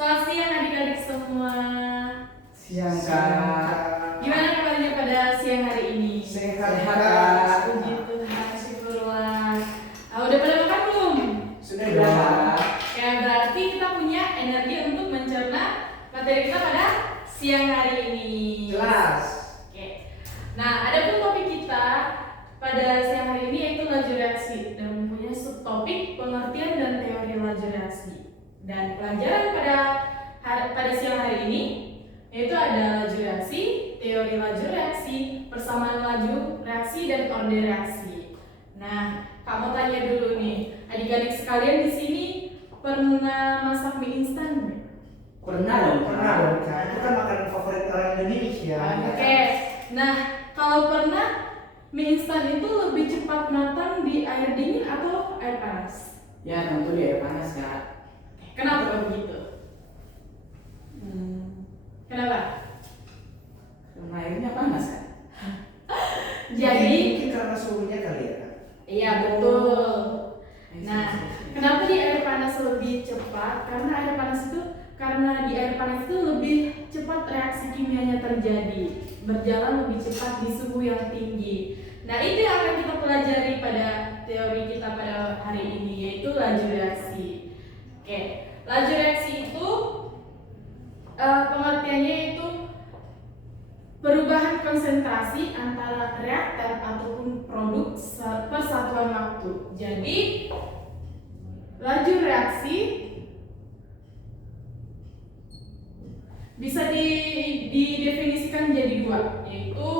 Selamat siang adik-adik semua. Siang Kak. Gimana kabarnya pada siang hari ini? Sehat Kak. Puji Tuhan, syukurlah. Udah pada makan belum? Sudah. Ya berarti kita punya energi untuk mencerna materi kita pada siang hari ini. Jelas. Oke. Nah, adapun topik kita pada siang hari ini yaitu laju reaksi dan mempunyai subtopik pengertian dan teori laju reaksi. Dan pelajaran pada siang hari ini yaitu ada laju reaksi, teori laju reaksi, persamaan laju reaksi dan orde reaksi. Nah, kamu tanya dulu nih, adik-adik sekalian di sini pernah masak mie instan nggak? Pernah dong Kak. Itu kan makanan favorit orang Indonesia. Oke. Nah, kalau pernah mie instan itu lebih cepat matang di air dingin atau air panas? Ya tentu di air panas Kak. Kenapa begitu? Kenapa? Karena airnya panas kan. Jadi, mungkin karena suhunya kali ya. iya betul. Nah, kenapa di air panas lebih cepat? Karena di air panas itu lebih cepat reaksi kimianya terjadi, berjalan lebih cepat di suhu yang tinggi. Nah, itu yang akan kita pelajari pada teori kita pada hari ini, yaitu laju reaksi. Oke, laju reaksi itu pengertiannya itu perubahan konsentrasi antara reaktan ataupun produk per satuan waktu. Jadi, laju reaksi bisa didefinisikan jadi dua, yaitu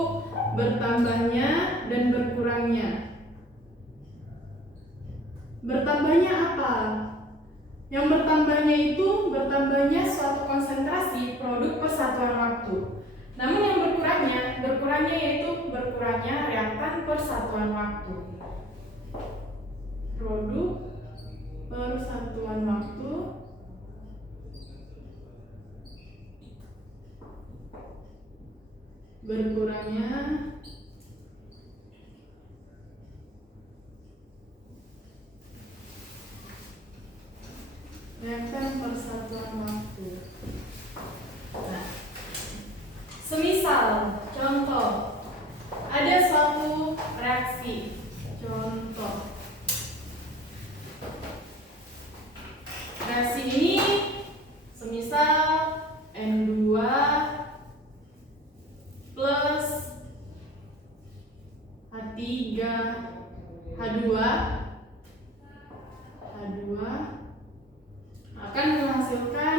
bertambahnya dan berkurangnya. Bertambahnya apa? Yang bertambahnya itu bertambahnya suatu konsentrasi produk per satuan waktu. Namun yang berkurangnya yaitu berkurangnya reaktan per satuan waktu. Produk per satuan waktu berkurangnya reaktan per satuan waktu. Nah, semisal contoh ada suatu reaksi, contoh reaksi ini semisal N2 plus H3 H2 akan menghasilkan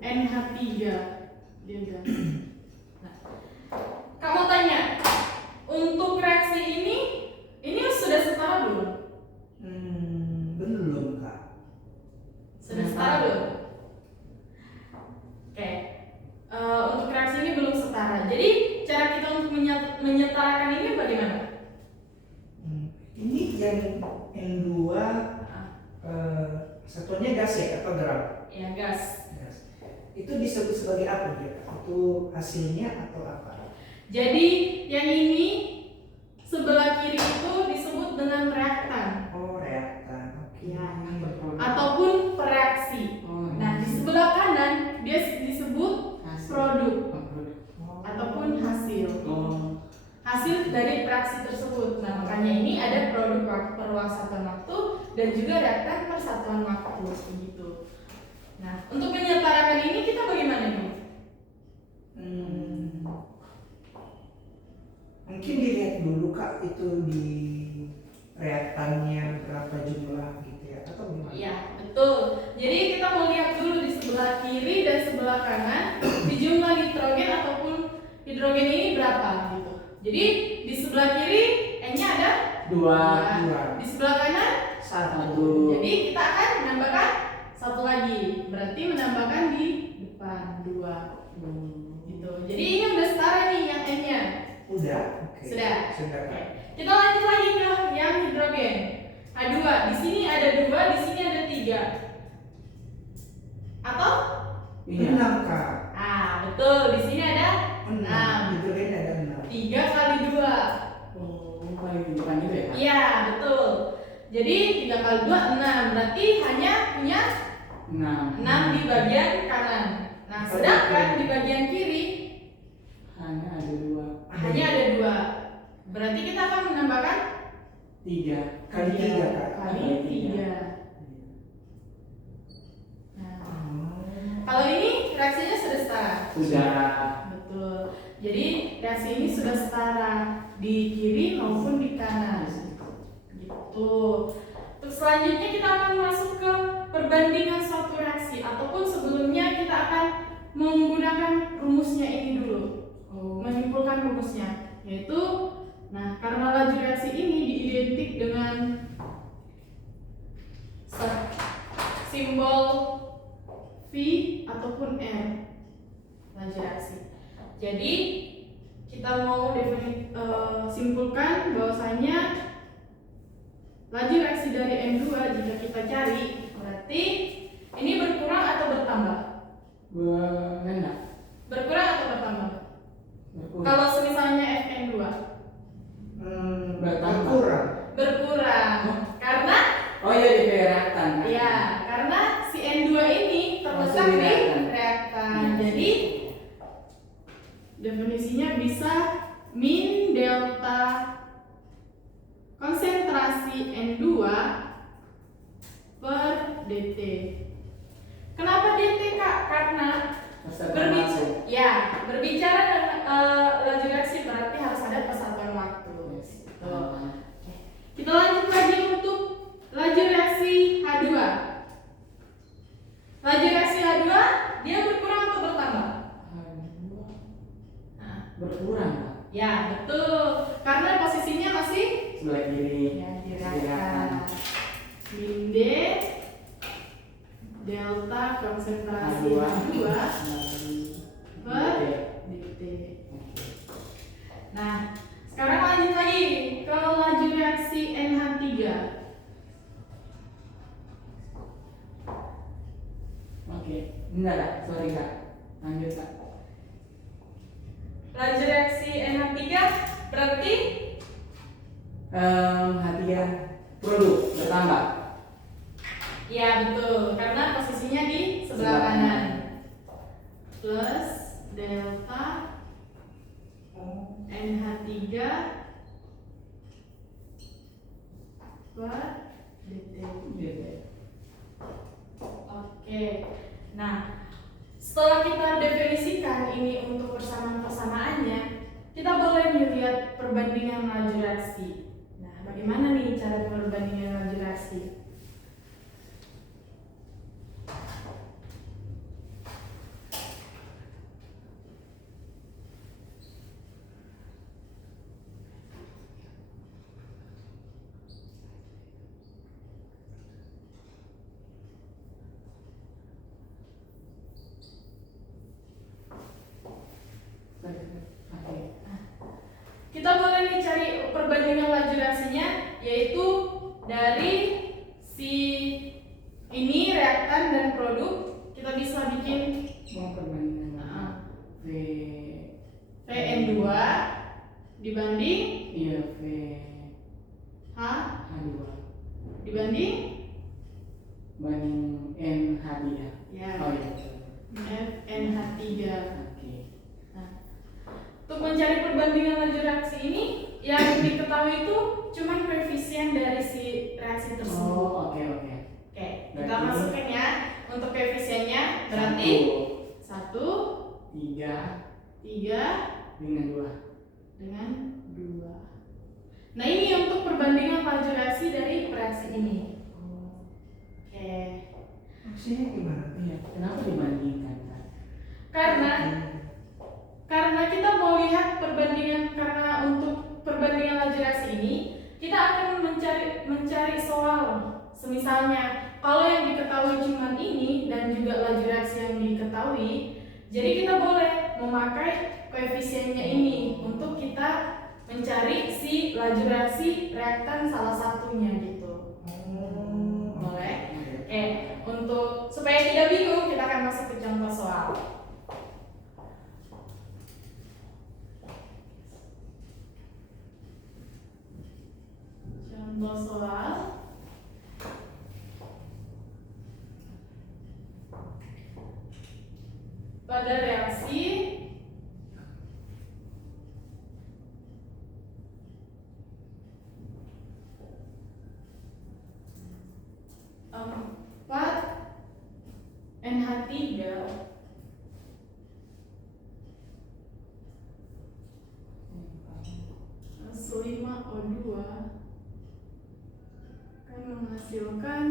NH3 dia. Nah, kamu tanya, untuk reaksi ini sudah setara belum? Belum Kak. Sudah setara belum? Oke. Untuk reaksi ini belum setara. Jadi cara kita untuk menyetarakan ini bagaimana? Ini yang N2 satuannya gas ya atau gram? Ya, gas. Itu disebut sebagai apa ya? Itu hasilnya atau apa? Jadi yang ini sebelah kiri itu disebut dengan reaktan. Oh, reaktan. Oke. Ya. Ataupun pereaksi. Nah, di sebelah kanan dia disebut produk ataupun hasil. Hasil dari reaksi tersebut. Nah, makanya ini ada produk per satuan waktu dan juga reaktan per satuan waktu begitu. Nah, untuk menyetarakan ini kita bagaimana nih? Mungkin dilihat dulu Kak itu di reaktannya berapa jumlah gitu ya atau gimana? Iya, betul. Jadi kita mau lihat dulu di sebelah kiri dan sebelah kanan di jumlah nitrogen ataupun hidrogen ini berapa gitu. Jadi di sebelah kiri N-nya ada 2. Di sebelah kanan 1. Jadi kita akan menambahkan 1 lagi. Berarti menambahkan di depan 2. Gitu. Jadi ini udah setara nih yang N-nya. Udah. Oke. Sudah. Kak. Kita lanjut lagi ke yang hidrogen. H2. Di sini ada 2, di sini ada 3. Atau? 6 Kak. Betul. Di sini ada 6. Hidrogen ada 6. 3 kali 2. Paling di depan itu ya Kak? Iya, betul. Jadi 3 kali 2 6. Berarti hanya punya 6 di bagian kanan. Nah, sedangkan di bagian kiri hanya ada 2. hanya ada 2. Berarti kita akan menambahkan 3 Kali 3 Kak. kali 3. Nah, Oh. kalau ini reaksinya sudah setara. Sudah. Betul. Jadi reaksi ini sudah setara di kiri maupun di kanan. Gitu. Terus selanjutnya kita akan masuk ke perbandingan suatu reaksi, ataupun sebelumnya kita akan menggunakan rumusnya ini dulu. Menyimpulkan rumusnya, yaitu karena laju reaksi ini diidentik dengan simbol V ataupun R, laju reaksi. Jadi kita mau simpulkan bahwasanya laju reaksi dari M2 jika kita cari, berarti ini berkurang atau bertambah? Berkurang atau bertambah? Kalau semisalnya Fn2 Berkurang. berkurang. Karena Oh iya, di reaktan. ya, karena si N2 ini terletak Masuk di di reaktan. reaktan. Iya. Jadi definisinya bisa min delta konsentrasi N2 per dt. Kenapa dt, Kak? Karena berbicara dengan laju reaksi berarti harus ada persatuan waktu. Kita lanjut lagi untuk laju reaksi H2. Laju reaksi H2 dia berkurang atau bertambah? Berkurang. Ya, betul. Karena posisinya masih Sebelah kiri. di reaktan. Min D delta konsentrasi H2 per dt. Nah, sekarang lanjut lagi ke laju reaksi NH3. Oke, enggak Kak, sorry Kak. Lanjut Kak. Laju reaksi NH3 berarti H3 produk bertambah. ya betul, karena posisinya di sebelah kanan. Plus delta NH3 per dt. Oke. Nah, setelah kita definisikan ini untuk persamaan-persamaannya, kita boleh melihat perbandingan laju reaksi. Nah, bagaimana nih cara perbandingan laju reaksi? Kita boleh nih cari perbandingan laju reaksinya, yaitu dari si ini reaktan dan produk, kita bisa bikin Perbandingan Vn2 dibanding iya H H2 dibanding banding NH3. ya Oh iya. FNH3. Oke. Nah, untuk mencari perbandingan laju reaksi ini, yang diketahui itu cuma koefisien dari si reaksi tersebut. Oh, oke. Oke, kita Berarti- masukkan ya untuk koefisiennya. Berarti 1, 3 dengan 2. dengan 2. Nah, ini untuk perbandingan laju reaksi dari reaksi ini. Oke. Maksudnya gimana? Iya, kenapa dibandingkan Kak? Karena kita mau lihat perbandingan, karena untuk perbandingan laju reaksi ini kita akan mencari soal. Semisalnya kalau yang diketahui cuma ini dan juga laju reaksi yang diketahui, jadi kita boleh memakai koefisiennya ini untuk kita mencari si laju reaksi reaktan salah satunya gitu. Boleh? Oke, untuk supaya tidak bingung kita akan masuk ke contoh soal. Contoh soal pada reaksi empat NH3 plus 5O2 akan menghasilkan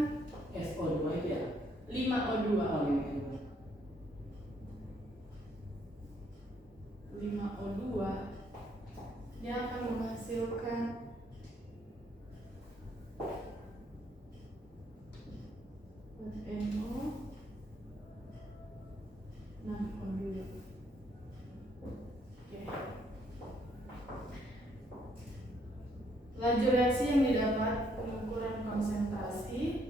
SO2 itu ya? 5O2. Oh, ini. 5O2 dia akan menghasilkan NO 6O2. Oke. Laju reaksi yang didapat pengukuran konsentrasi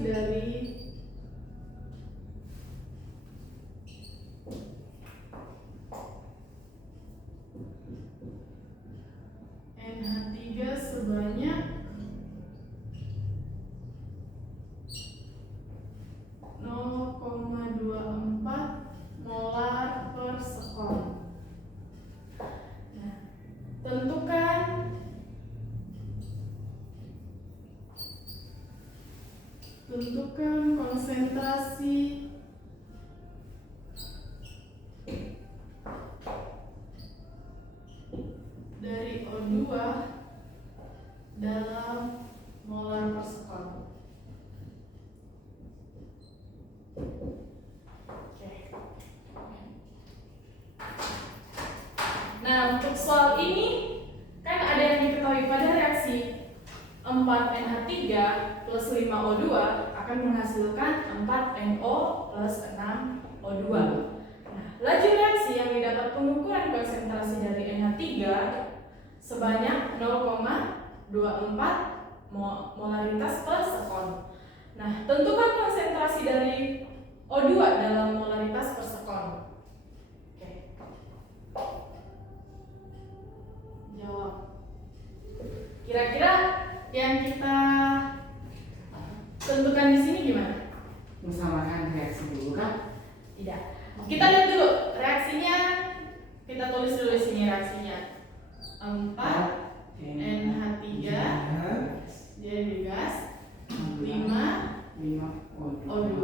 dari NH3 sebanyak 0,24 molar per sekon. Nah, tentukan konsentrasi dari O2 dalam molar per sekon. Oke. Nah, untuk soal ini kan ada yang diketahui pada reaksi 4NH3 plus 5O2 akan menghasilkan 4NO plus 6O2. Nah, laju reaksi yang didapat pengukuran konsentrasi dari NH3 sebanyak 0,24 molaritas per sekon. Nah, tentukan konsentrasi dari O2 dalam molaritas per sekon. Oke. Jawab. Kira-kira yang kita tentukan di sini gimana? Mensamakan reaksi dulu kan? Tidak. Kita lihat dulu reaksinya. Kita tulis dulu di sini reaksinya. 4 NH3 jadi gas, 5 O2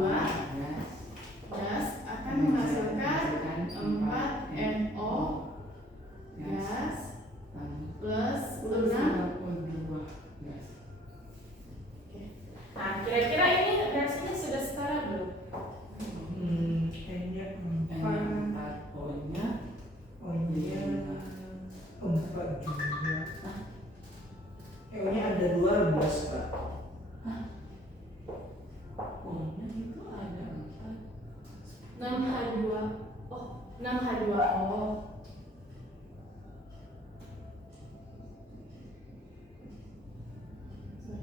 gas akan menghasilkan 4 NO gas plus 6 O2 gas. Nah, kira-kira ini reaksinya sudah setara belum? Kayaknya 4 O-nya O-nya 4 juga. O-nya ada 12, Pak. O-nya itu ada 4 6H2. Oh, 6H2O.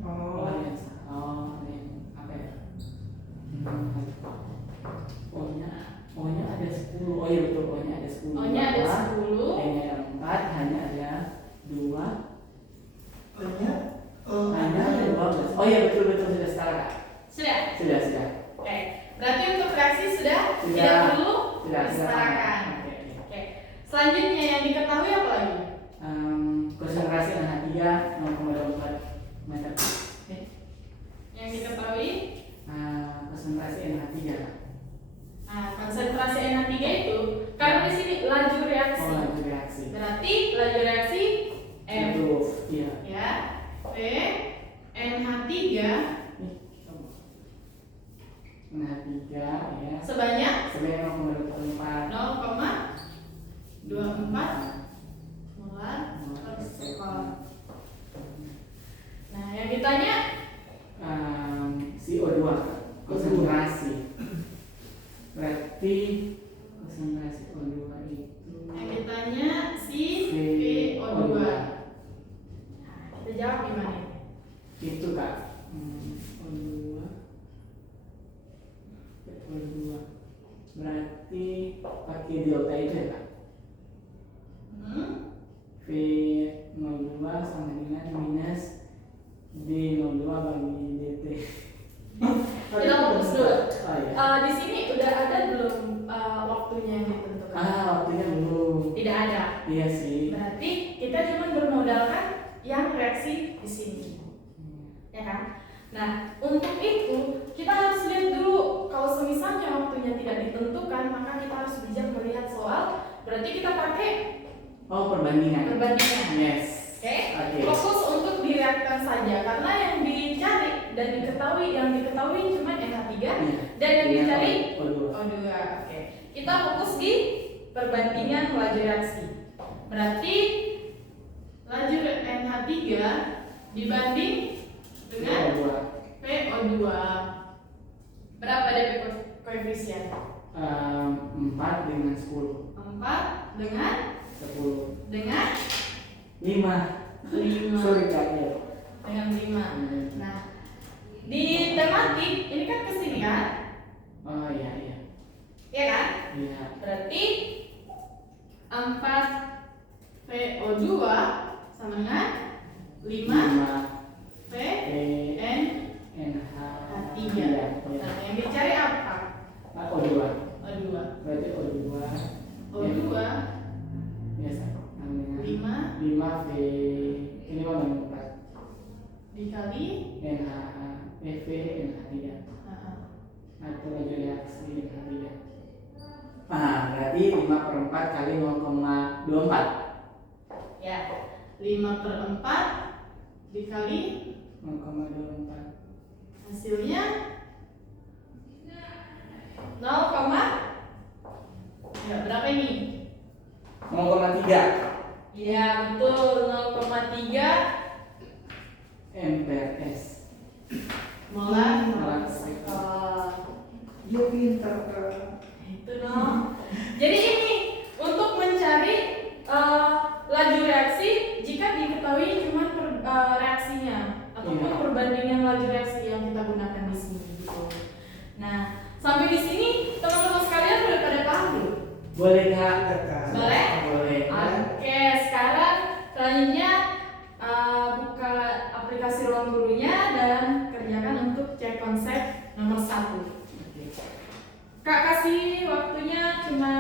Oh, yang apa ya? O-nya ada 10. Oh iya betul, O-nya ada 10. O-nya ada 10. N-nya ada 4, hanya ada 2. Hanya ada 12. Oh iya betul sudah setara Kak. Sudah? Sudah. Oke. Berarti untuk reaksi sudah Sudah. tidak perlu Sudah. disetarakan. Oke. Oke. Selanjutnya yang diketahui apa lagi? Konsentrasi NH3 0,24 meter. Yang diketahui Konsentrasi NH3. nah, konsentrasi NH3 itu karena di sini laju reaksi. Oh, laju reaksi. Berarti laju reaksi M. Improve, iya. Ya. P NH3 NH3 ya. sebanyak 0,24 molar per sekon. Nah, yang ditanya CO2 konsentrasi. Berarti konsentrasi O2 itu yang ditanya si VO2. Nah, kita jawab gimana? itu Kak. O2 Nah, untuk itu kita harus lihat dulu kalau semisalnya waktunya tidak ditentukan, maka kita harus bijak melihat soal. Berarti kita pakai Perbandingan. Yes. Oke. Oke. Fokus untuk di reaktan saja karena yang dicari dan diketahui cuma NH3 Iya. dan yang Iya, dicari O2. O2. Oke. Kita fokus di perbandingan laju reaksi. Berarti laju NH3 dibanding dengan PO2. Berapa DP koefisien? 4 dengan 10. 4 dengan 10. dengan 5. 5. Sorry Kak. Ya. Dengan 5. Nah, di tematik ini kan kesini kan? Oh iya iya. Iya kan? Iya. Berarti 4 PO2 sama dengan 5 PN NH3. Nah, yang dicari apa? O2. O2. Berarti O2. O2 Biasa. Namanya 5 V. Ini mau 4. dikali NH NH3. Atau laju reaksi NH3. Berarti 5/4 kali 0,24. ya 5/4 dikali 0,24. hasilnya 0, ya berapa ini? 0,3 Iya betul 0,3 MPRS. molar Molar sektor. Dia pintar Kak. Itu dong. Jadi ini untuk mencari laju reaksi jika diketahui cuma reaksinya ataupun Iya. perbandingan laju reaksi yang kita gunakan di sini gitu. Nah, sampai di sini teman-teman sekalian udah pada paham belum? Boleh Kak? Kak. Boleh? Boleh. Oke, sekarang selanjutnya buka aplikasi ruang gurunya dan kerjakan untuk cek konsep nomor 1. Kak kasih waktunya cuma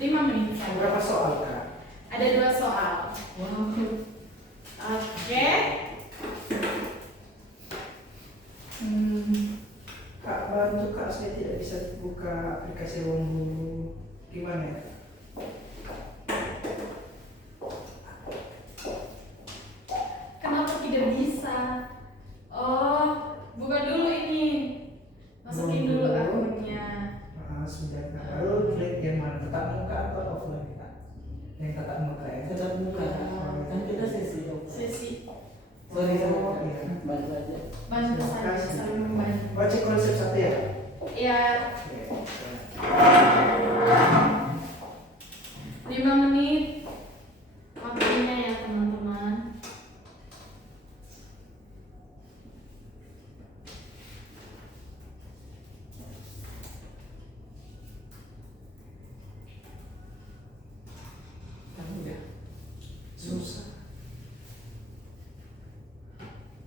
5 menit saja. Berapa soal Kak? Ada 2 soal. Oke. Kak bantu Kak, saya tidak bisa buka aplikasi ruang guru. Gimana ya? Kenapa tidak bisa? Oh, buka dulu ini. Masukin dulu akunnya. Sudah Kak. Lalu klik yang mana? Tetap muka atau offline Kak? Yang tetap muka ya? Tetap buka. Kan kita sesi. Sesi. Sorry sama Oh, iya. bantu aja. Bantu Terima saja, kasih. saling membantu. Baca konsep 1 ya? Ya, Oke. 5 menit waktunya ya teman-teman. Udah. Susah.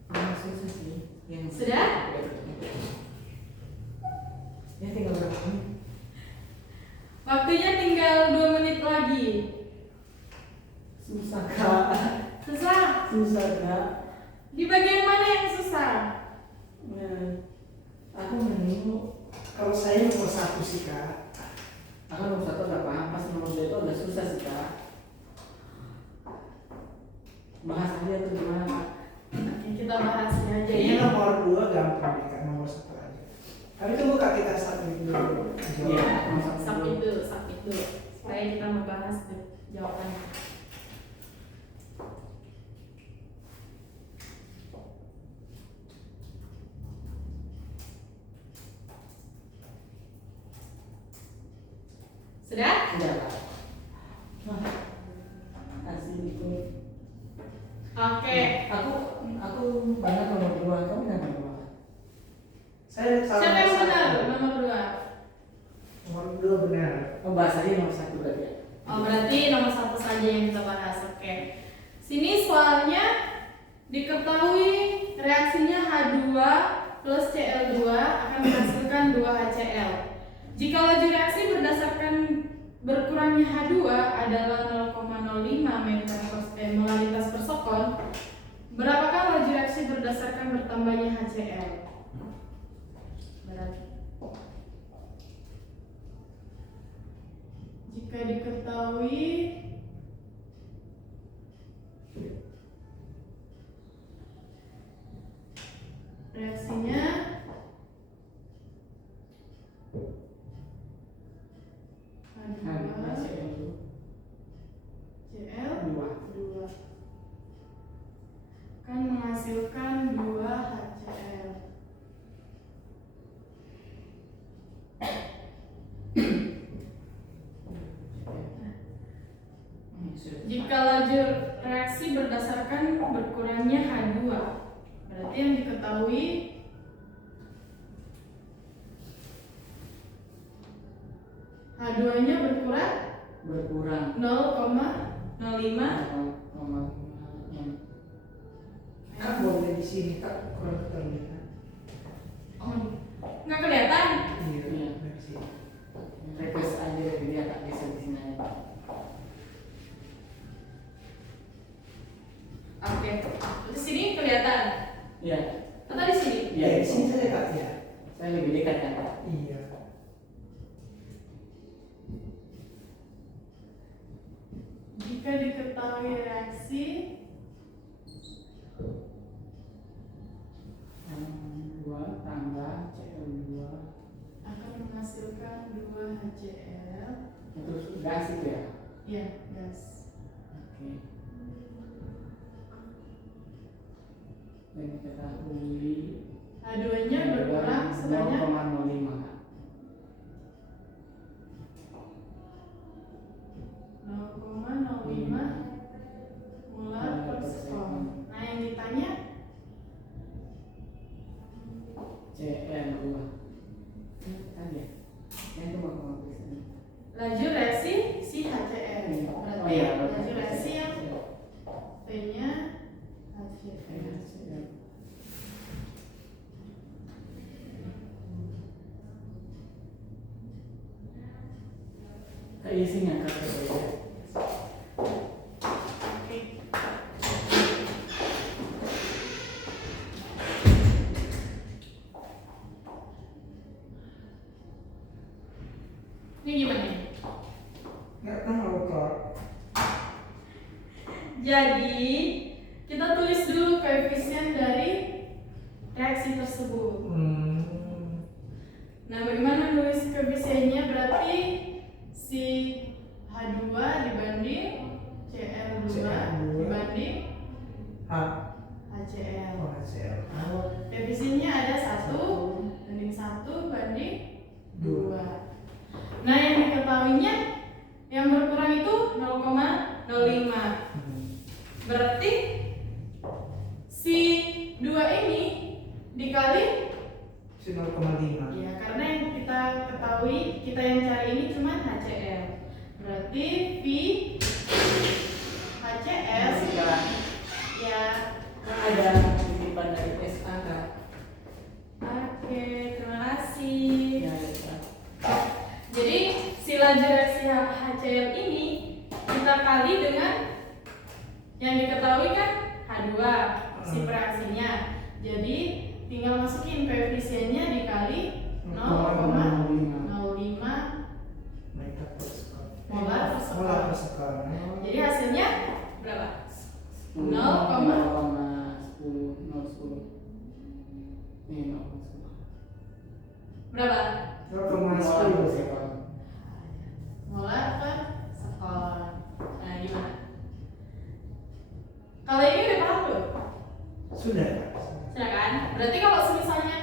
Susah sih. Yang Sudah? Ya tinggal berapa menit? Waktunya tinggal 2 menit lagi. Susah Kak. Susah. Susah Kak. Di bagian mana yang susah? Aku menunggu. Kalau saya nomor 1 sih Kak. Aku nomor 1 udah paham, pas nomor 2 itu agak susah sih Kak. Bahas aja tuh gimana Kak? Oke, kita bahas aja Kayaknya ya. nomor 2 gampang deh Kak, nomor 1 aja. Tapi tunggu Kak, kita submit dulu. Iya, nomor 1 Submit dulu supaya kita membahas jawabannya. Sudah? Sudah Kak. Wah, kasih itu. Oke. Aku benar nomor 2, kamu yang nomor 2. Saya salah. Siapa yang satu. benar? Nomor 2. Nomor 2 benar. Oh, bahas aja nomor 1 berarti ya. Oh, berarti nomor 1 saja yang kita bahas. Oke. Sini soalnya diketahui reaksinya H2 plus Cl2 akan menghasilkan 2HCl. Jika laju reaksi berdasarkan berkurangnya H2 adalah 0,05 molaritas per sekon, berapakah laju reaksi berdasarkan bertambahnya HCl? Berarti jika diketahui reaksinya Nah, CL Cl2 akan menghasilkan 2 HCl. Jika laju reaksi berdasarkan berkurangnya H2, berarti yang diketahui H2-nya berkurang 0,05. Kan boleh di sini tak kurang terlihat. Oh, nggak kelihatan? Iya, Iya. dari sini. Request aja dia tak bisa di sini aja. Oke, di sini kelihatan. Iya. Atau di sini? Iya, Di sini saja Kak ya. Saya lebih dekat ya. Iya. Jika diketahui reaksi Dua tambah CL2 akan menghasilkan 2 HCl. terus gas itu ya. Ya, gas. Oke. Dan diketahui H2-nya berkurang sebanyak 0,05. 0,05 molar per sekon. Nah, yang ditanya CL2 kan ya. Yang itu mau tulisan. laju reaksi si HCl. Oh Berarti iya, laju reaksi yang V-nya HCl. Isinya kata saya. Oke. Ini gimana nih? Nggak tahu Kak. Jadi, kita tulis dulu koefisien dari reaksi tersebut. Nah, bagaimana nulis koefisiennya? Berarti si H2 dibanding Cl2 dibanding H. HCl. Oh, HCl. Koefisiennya ada 1 banding 1 banding 2. 2. Nah, yang diketahuinya yang berkurang itu 0,05. Berarti si 2 ini dikali, 0,5. ya, karena yang kita ketahui, kita yang cari ini cuma HCl. Berarti V HCl ya. Ada titipan dari SA Kak. Oke, terima kasih. Ya, ya. Jadi si laju reaksi HCl ini kita kali dengan yang diketahui kan H2 si reaksinya. Jadi tinggal masukin koefisiennya dikali 0,05 Mereka per sekon. molar per sekon. Molar per sekon. Jadi hasilnya berapa? 0,10. Ini 0,10. Berapa? 0,10. Molar per sekon. Nah, gimana? Kalau ini udah paham belum? Sudah Kak. Sudah kan? Berarti kalau misalnya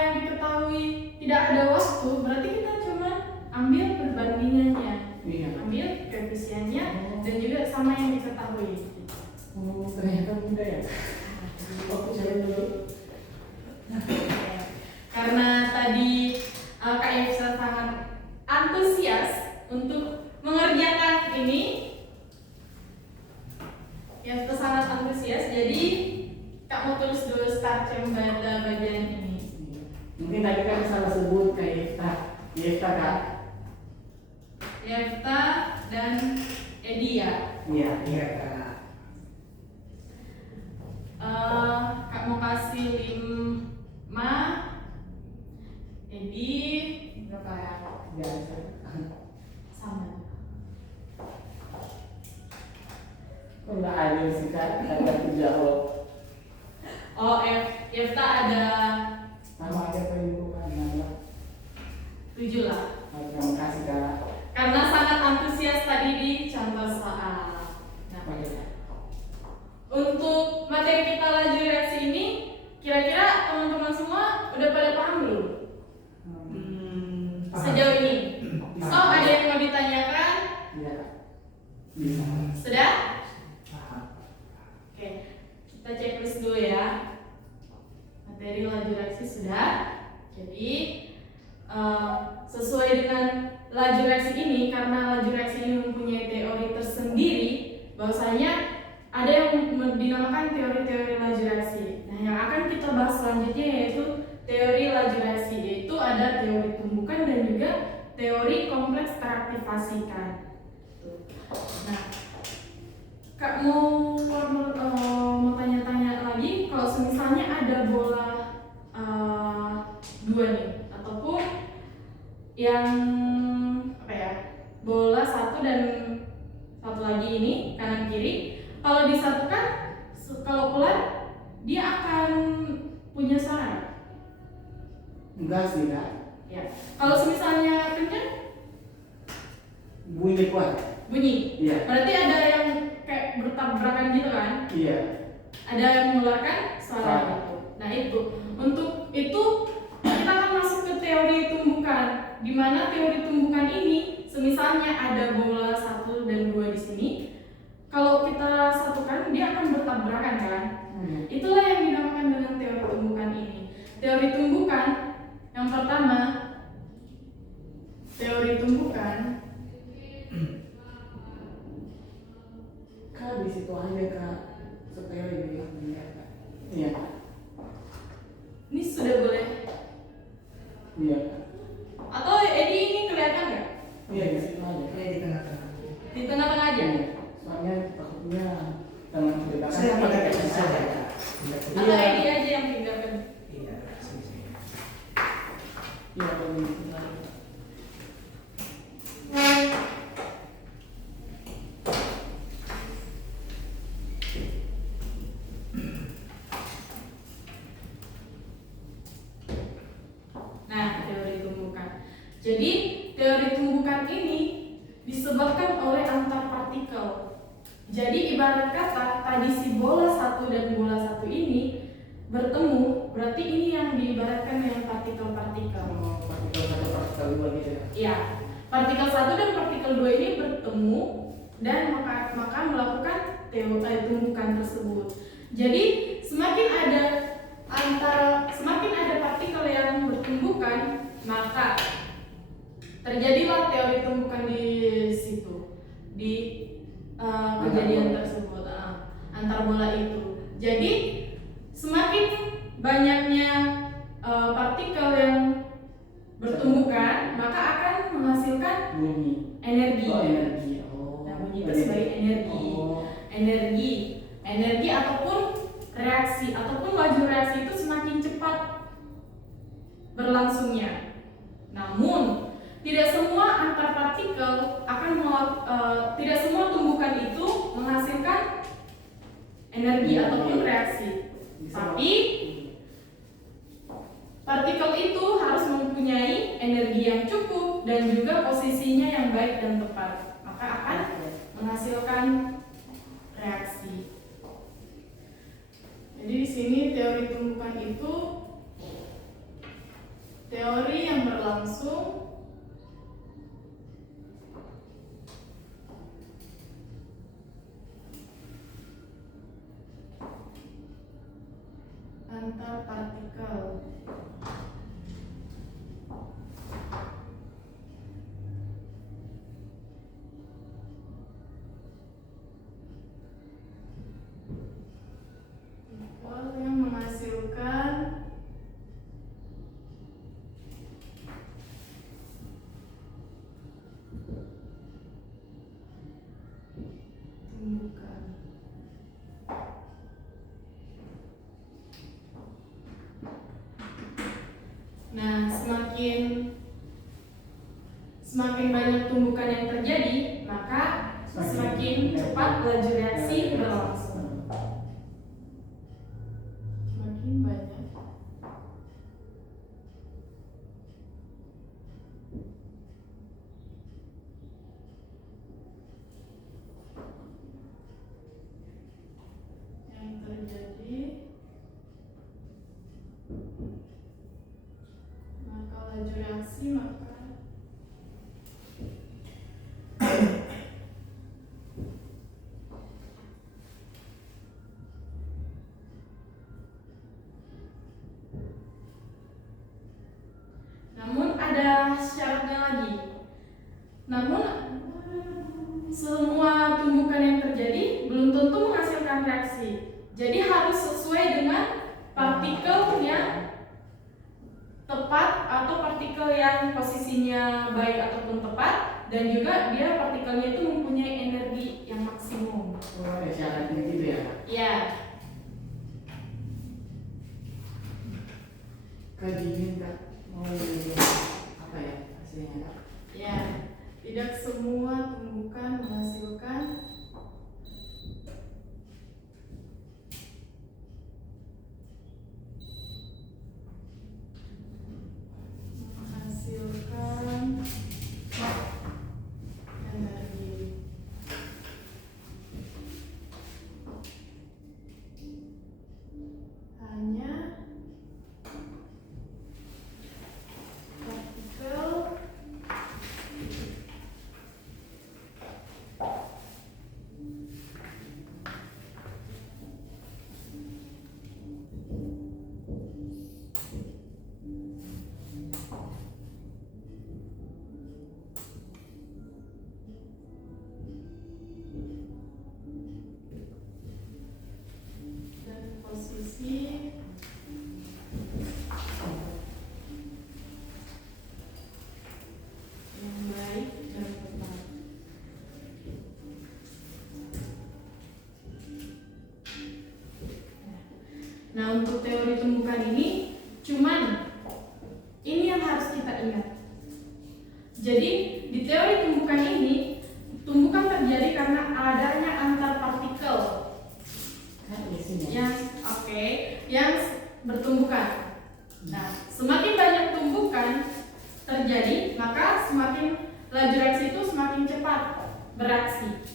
yang diketahui tidak ada waktu, berarti kita cuma ambil perbandingannya, Iya. ambil koefisiennya dan juga sama yang diketahui. Oh, ternyata mudah ya. Oke, saya dulu. Karena tadi Kak Yefsa sangat antusias untuk mengerjakan ini, Yefsa sangat antusias, jadi Kak mau tulis dulu start pada bagian ini. Mungkin tadi kan salah sebut kayak Yefta Kak. Yefta dan Edi ya. Iya. Iya Kak. Kak mau kasih 5 Edi berapa ya? Biasa. Sama. Kok nggak ada sih Kak? Ada dijawab. Oh, Efta ada Sama aja Pak Ibu kan. Nama. 7 lah. Oh, terima kasih Kak. Karena sangat antusias tadi di contoh soal. Nah, Oke. untuk materi kita laju reaksi ini, kira-kira teman-teman semua udah pada paham belum? Paham. Sejauh ini. Bisa. So, ada yang mau ditanyakan? Iya. Bisa. Sudah? Paham. Oke, kita checklist dulu ya. Materi laju reaksi sudah. Jadi, sesuai dengan laju reaksi ini, karena laju reaksi ini mempunyai teori tersendiri, bahwasanya ada yang dinamakan teori-teori laju reaksi. Nah, yang akan kita bahas selanjutnya yaitu teori laju reaksi, yaitu ada teori tumbukan dan juga teori kompleks teraktivasikan. Nah, Kak mau tanya-tanya lagi, kalau misalnya ada bola 2 nih, ataupun yang apa ya, bola 1 dan 1 lagi ini kanan kiri, kalau disatukan, kalau keluar dia akan punya suara. Enggak sih Kak. Ya, kalau misalnya kencang Bunyi kuat. bunyi, Iya. berarti ada yang kayak bertabrakan gitu kan? Iya. Ada yang mengeluarkan suara Suara. gitu. Nah itu, untuk itu kita akan masuk ke teori tumbukan, di mana teori tumbukan ini, semisalnya ada bola 1 dan 2 di sini, kalau kita satukan dia akan bertabrakan kan? Itulah yang dinamakan dengan teori tumbukan ini. Teori tumbukan yang pertama, teori tumbukan Kak di situ aja Kak. Supaya lebih lihat Kak. Iya. ini sudah boleh, Iya Kak. atau Edi ini kelihatan nggak? Iya di situ aja. Ini di tengah-tengah. Di tengah-tengah aja. Iya. Soalnya takutnya tangan di belakang Saya kan pakai pakai kaki saja. saja. Atau Edi aja yang pindahkan. Iya, sini. Iya kalau di situ aja. Nah, teori tumbukan. Jadi, teori tumbukan ini disebabkan oleh antar partikel. Jadi, ibarat kata tadi si bola 1 dan bola 1 ini bertemu, berarti ini yang diibaratkan dengan partikel-partikel. Oh, partikel satu partikel dua gitu ya. Ya, partikel 1 dan partikel 2 ini bertemu dan maka melakukan teori tumbukan tersebut. Jadi, semakin ada partikel yang bertumbukan, maka terjadilah teori tumbukan di situ, di kejadian tersebut antar bola itu. Jadi semakin banyaknya partikel yang bertumbukan, maka akan menghasilkan Bunyi. energi. Oh energi. Oh. Nah, bunyi itu sebagai energi. Oh. Energi ataupun reaksi ataupun laju reaksi itu semakin cepat berlangsungnya. Namun tidak semua antar partikel akan tidak semua tumbukan itu menghasilkan energi ataupun reaksi. Tapi partikel itu harus mempunyai energi yang cukup dan juga posisinya yang baik dan tepat, maka akan menghasilkan reaksi. Jadi di sini teori tumbukan itu teori yang berlangsung antar partikel. Yang menghasilkan Nah, semakin banyak tumbukan yang terjadi, maka semakin cepat laju reaksi berlangsung. Semakin banyak yang terjadi, maka laju reaksi namun ada syaratnya lagi. Namun semua tumbukan yang terjadi belum tentu menghasilkan reaksi. Jadi harus sesuai dengan partikel yang tepat atau partikel yang posisinya baik ataupun tepat, dan juga dia partikelnya itu mempunyai energi yang maksimum. Oh, ada syaratnya gitu ya? Ya, Kedingin Kak. Oh, apa ya hasilnya Kak? ya. Tidak semua tumbukan menghasilkan energi. Hanya partikel dan posisi yang baik dan tepat. Nah, untuk teori tumbukan ini, cuman ini yang harus kita ingat. Jadi, di teori tumbukan ini, tumbukan terjadi karena adanya antar partikel yang bertumbukan. Nah, semakin banyak tumbukan terjadi, maka semakin laju reaksi itu semakin cepat bereaksi.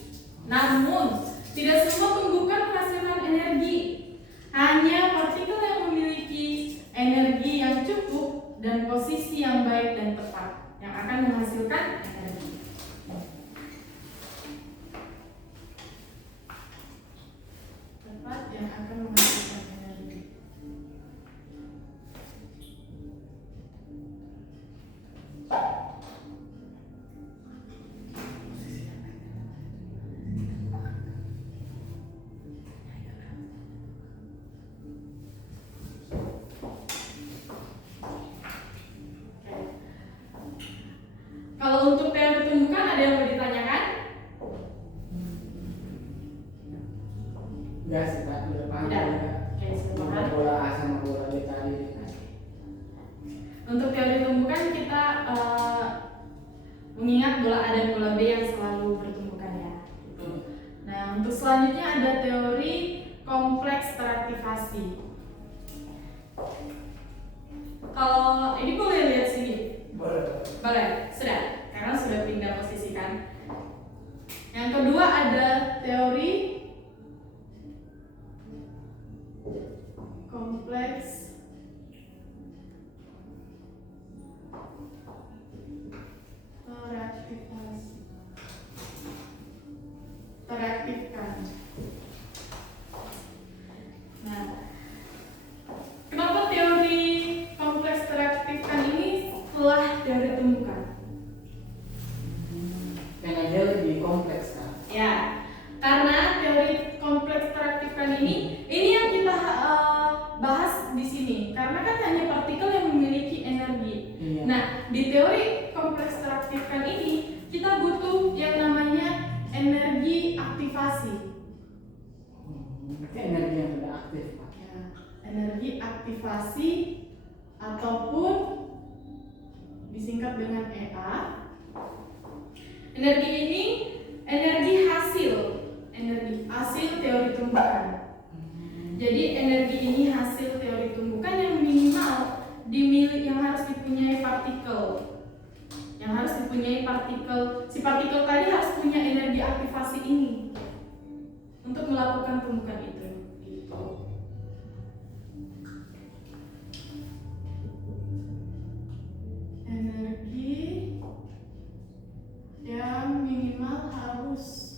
Namun, tidak semua tumbukan menghasilkan energi. Hanya partikel yang memiliki energi yang cukup dan posisi yang baik dan tepat yang akan menghasilkan energi. Tepat yang akan menghasilkan energi. Kalau untuk teori tumbukan ada yang mau ditanyakan? Enggak sih Kak, udah paham Udah. ya. Oke, sudah Udah paham. bola A sama bola B tadi Kak. Untuk teori tumbukan kita mengingat bola A dan bola B yang selalu bertumbukan ya. Nah, untuk selanjutnya ada teori kompleks teraktivasi. Kalau ini boleh lihat sini. Boleh, sudah, karena sudah pindah posisi kan. Yang kedua ada teori kompleks teraktifkan. Nah, kenapa teori kompleks teraktifkan ini setelah teori tumbukan? Karena dia lebih kompleks Kak. Ya, karena teori kompleks teraktifkan ini yang kita bahas di sini. Karena kan hanya partikel yang memiliki energi. Iya. Nah, di teori kompleks teraktifkan ini kita butuh yang namanya energi aktivasi. Itu energi yang sudah aktif Pak. Ya, energi aktivasi ataupun dengan EA. Energi ini energi hasil teori tumbukan. Jadi energi ini hasil teori tumbukan yang minimal yang harus dipunyai partikel. Yang harus dipunyai partikel. Si partikel tadi harus punya energi aktivasi ini untuk melakukan tumbukan itu. Gitu. Energi yang minimal harus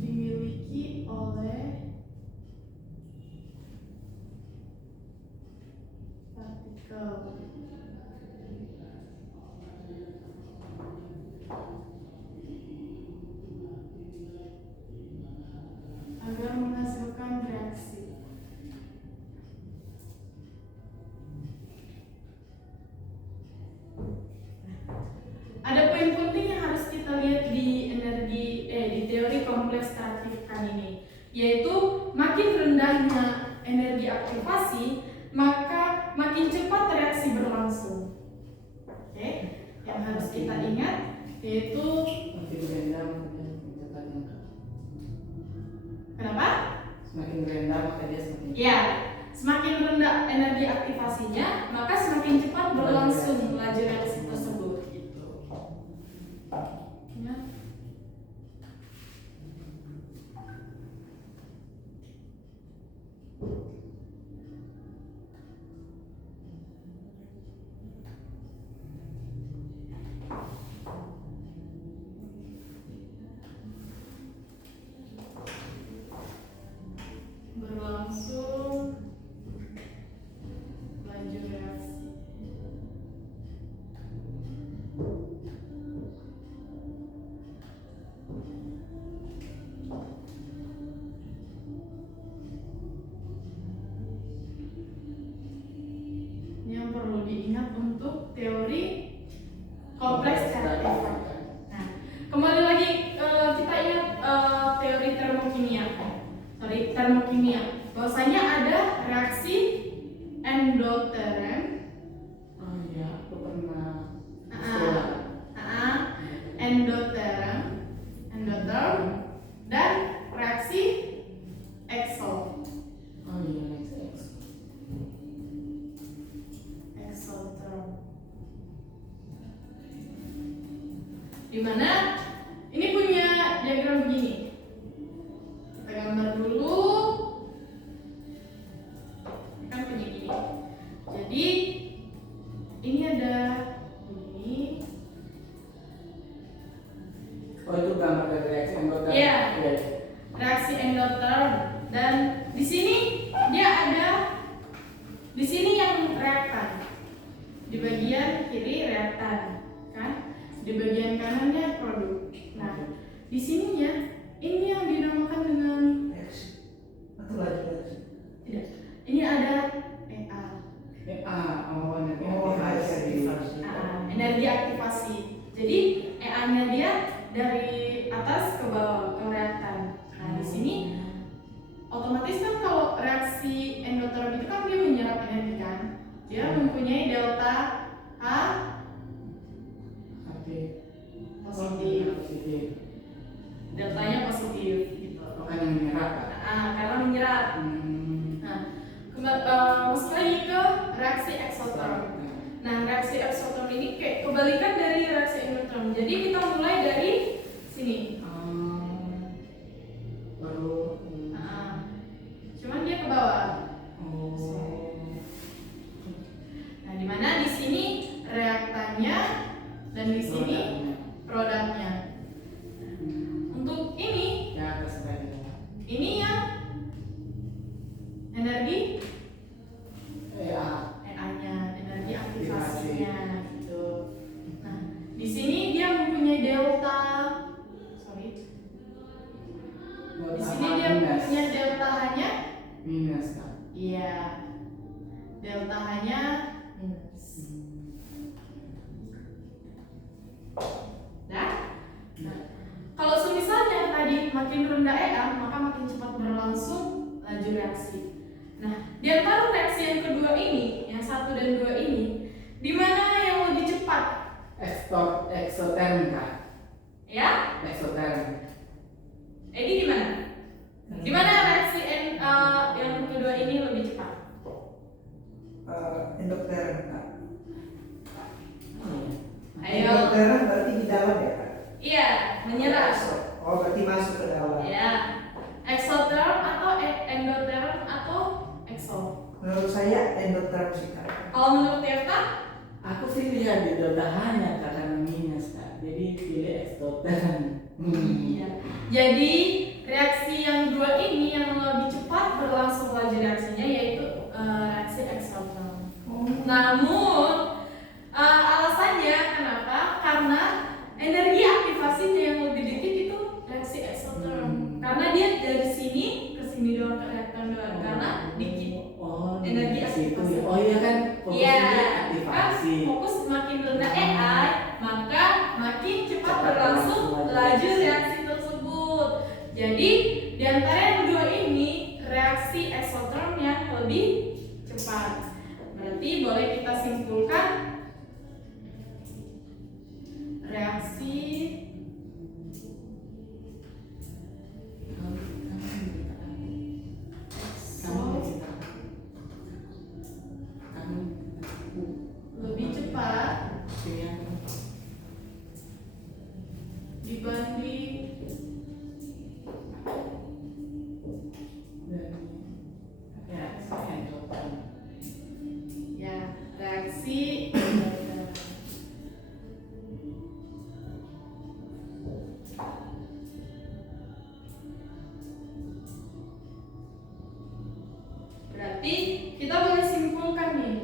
dimiliki oleh partikel. Agar menghasilkan reaksi. Ada poin penting yang harus kita lihat di di teori kompleks keaktifan ini, yaitu makin rendahnya energi aktivasi, maka makin cepat reaksi berlangsung. Oke, yang harus kita ingat yaitu Makin rendah makin cepatnya. kenapa? Semakin rendah maka dia semakin. Ya, semakin rendah energi aktivasinya, maka semakin cepat berlangsung laju reaksi tersebut. Gitu. Ya. Berlangsung laju reaksi. Yang perlu diingat untuk teori kompleks keaktifan. Nah, kembali lagi kita ingat teori termokimia. Bahwasanya ada reaksi endotherm, Oh iya, aku pernah. endotherm, dan reaksi exotherm. Oh iya, XX. Exotherm. Dimana ini punya diagram begini. Kita gambar dulu. Kan punya gini. Jadi ini ada ini. Oh itu gambar dari reaksi endotherm. Iya. Iya. Reaksi endotherm, dan di sini dia ada, di sini yang reaktan, di bagian kiri reaktan, kan? Di bagian kanannya produk. Nah, di sininya ini yang dinamakan dengan reaksi atau laju reaksi. tidak. Ini ada EA, Energi Oh, aktivasi. energi aktivasi. Jadi EA-nya dia dari atas ke bawah ke reaktan. Nah, di sini otomatis kan kalau reaksi endotherm itu kan dia menyerap energi kan, dia mempunyai delta H positif, deltanya positif gitu. Bukan yang menyerap. Karena menyerap. Nah, masuk lagi ke reaksi exotherm. Nah, reaksi exotherm ini kayak kebalikan dari reaksi endotherm. Jadi kita mulai dari sini. Baru. Cuman dia ke bawah. Oh. Nah, di mana di sini reaktannya dan di sini produknya. Untuk ini Ya atas tadi. yang energi EA. EA-nya, energi aktivasinya gitu. Nah, di sini dia mempunyai delta, di sini dia mempunyai delta H-nya minus kan. iya, delta H-nya minus. Nah, kalau semisalnya tadi makin rendah EA, maka makin cepat berlangsung laju reaksi. Nah, di antara reaksi yang kedua ini, yang 1 dan 2 ini, di mana yang lebih cepat? Eksoterm kak. Ya? Eksoterm. Edi gimana? Di mana reaksi yang kedua ini lebih cepat? Endokteran kak. Ayo. Endokteran berarti di dalam ya kak? Iya, menyerap. Oh berarti masuk ke dalam. Ya. Exotherm atau endotherm atau exo? Menurut saya endokteran sih kak. Kalau menurut Tirta? Aku sih lihat di dodahannya karena minus kak. Jadi pilih eksoterm. Iya. Jadi reaksi yang 2 ini yang lebih cepat berlangsung laju reaksinya yaitu reaksi exotherm. Namun alasannya kenapa? Karena energi aktivasinya yang lebih dikit itu reaksi exotherm. Karena dia dari sini ke sini doang ke reaktor doang. Karena dikit energi aktivasi. Oh iya kan fokusnya aktivasi. Kan fokus makin rendah EI, maka makin cepat berlangsung laju reaksi tersebut. Jadi di antara yang 2 ini reaksi exotherm yang lebih cepat. Berarti boleh kita simpulkan reaksi lebih cepat dibanding ya reaksi berarti kita boleh simpulkan nih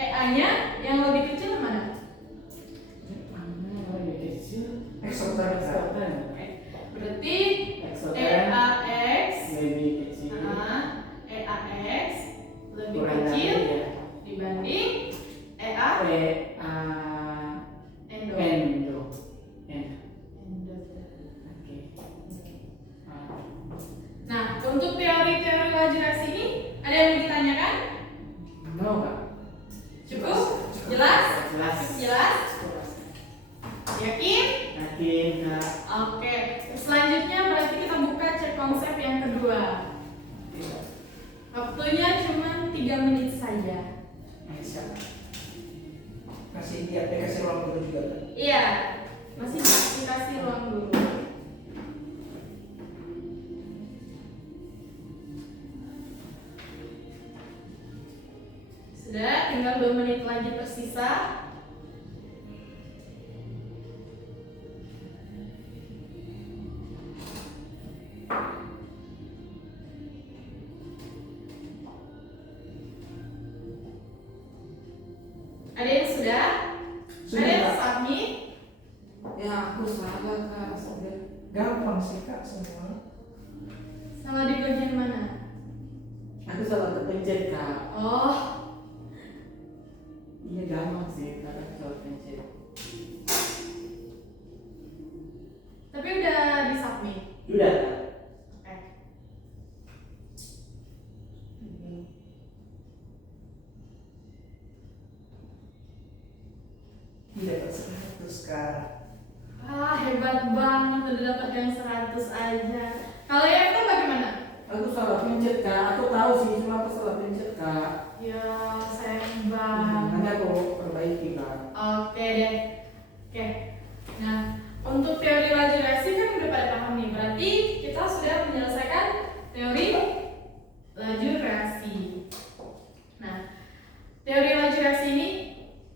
EA-nya yang lebih kecil mana? Eksoterm kak. Berarti Eksoterm EAX lebih kecil. EAX lebih Kurang kecil dari ya. dibanding EA endo. Endo. Endo. Oke. Nah, untuk teori-teori laju reaksi ini ada yang mau ditanyakan? No kak. Cukup? Jelas? Jelas. Jelas? Yakin? Yakin kak. Oke. Selanjutnya berarti kita buka cek konsep yang kedua. Waktunya cuma 3 menit saja. Bisa. Kasih dia kasih ruang dulu juga kan? Iya, masih dikasih ruang dulu. Sudah, tinggal 2 menit lagi tersisa. Ada yang sudah? Sudah, Ada yang Kak. submit? Ya aku salah kak. Sudah. Gampang sih kak semua. Sama di bagian mana? Aku salah terpencet kak. Oh, Iya gampang sih kak. Aku salah pencet. tapi udah di submit. Udah kak. Oke. Tidak dapat 100 kak. Wah, hebat banget udah dapat yang 100 aja. Kalau yang itu bagaimana? Aku salah pencet kak. Aku tahu sih cuma aku salah pencet kak. Ya, sayang banget. Nanti aku perbaiki kak. Oke deh. Oke. Nah, untuk teori laju reaksi kan udah pada paham nih. Berarti kita sudah menyelesaikan teori laju reaksi. Nah, teori laju reaksi ini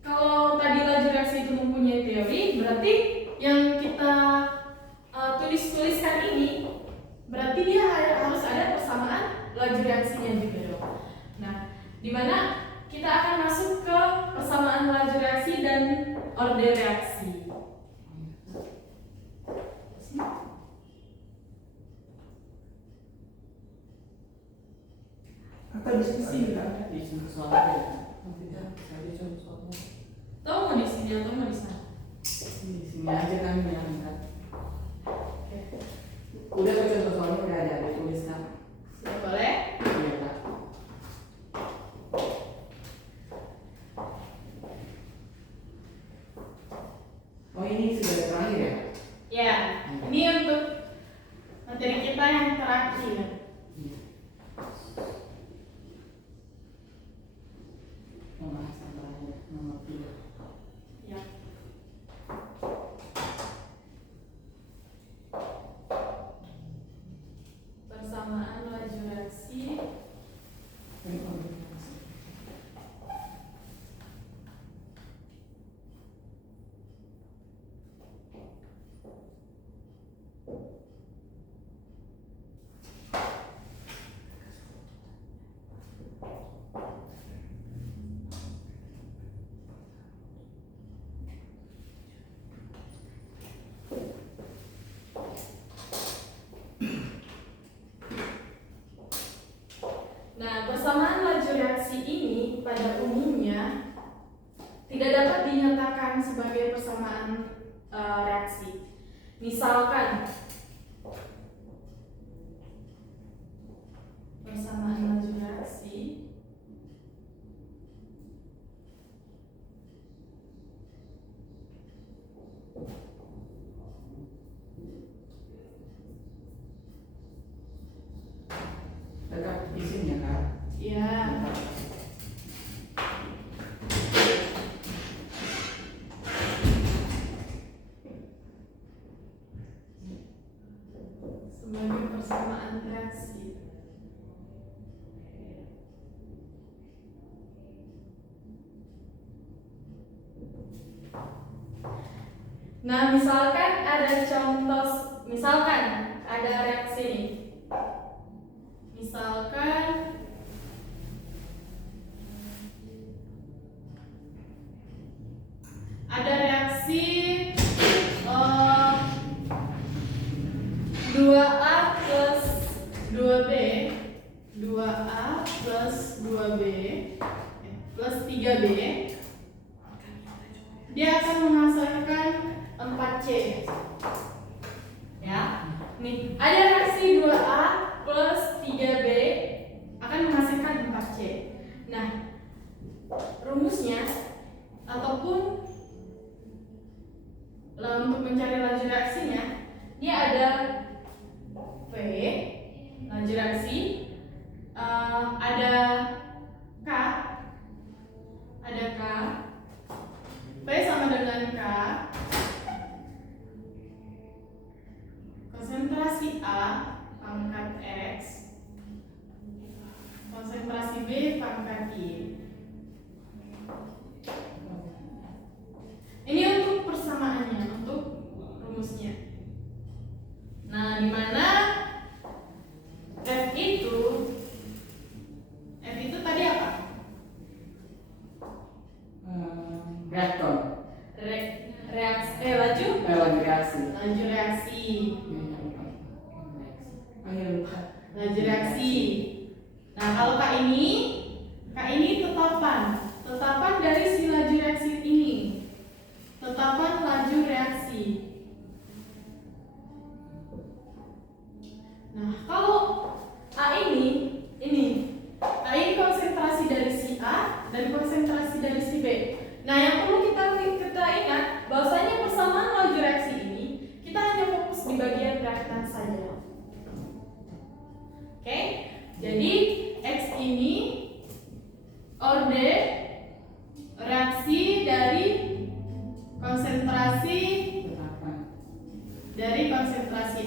kalau tadi laju reaksi itu mempunyai teori, berarti yang kita tulis-tuliskan ini berarti dia harus ada persamaan laju reaksinya juga dong. Nah, di mana kita akan masuk ke persamaan laju reaksi dan orde reaksi. Atau di sini kak? Di sini soalnya. Tidak, saya cuma soalnya. Tahu mau di sini atau mau di sana? Di sini aja kan yang kak. Oke. Udah kok contoh soalnya udah ada ditulis kak. Sudah boleh? terakhir. Iya. Pembahasan terakhir nomor 3. Ya. Persamaan laju reaksi Nah, persamaan laju reaksi ini pada umumnya tidak dapat dinyatakan sebagai persamaan reaksi. Misalkan persamaan laju reaksi Tetap isinya kan? ya sebagai persamaan reaksi. Nah, misalkan ada contoh, misalkan ada reaksi nih. Misalkan ada reaksi 2A plus 2B 2A plus 2B plus 3B, dia akan menghasilkan 4C. Ya, nih ada reaksi 2A plus 3B akan menghasilkan 4C. Nah, rumusnya ataupun untuk mencari laju reaksinya, dia ada V laju reaksi, ada K, V sama dengan K, konsentrasi A pangkat X, konsentrasi B pangkat Y. Ini untuk persamaannya, untuk rumusnya. Nah, di mana F itu tadi apa? Reaktor. Laju Laju reaksi. laju reaksi. Oh iya, lupa. Laju reaksi. Nah, kalau K ini tetapan dari si laju reaksi ini. Tetapan laju reaksi. Nah, kalau A ini konsentrasi dari si A dan konsentrasi dari si B. Nah, yang perlu kita ingat bahwasanya persamaan laju reaksi ini kita hanya fokus di bagian reaktan saja. Oke? Jadi X ini order reaksi dari konsentrasi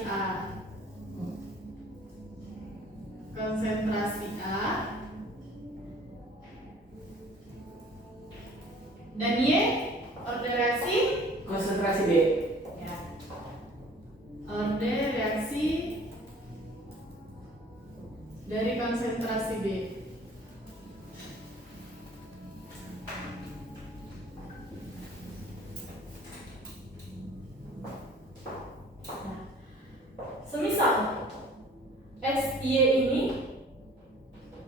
A. Konsentrasi A dan Y order reaksi Konsentrasi B. ya. Order reaksi dari konsentrasi B. Nah, semisal SY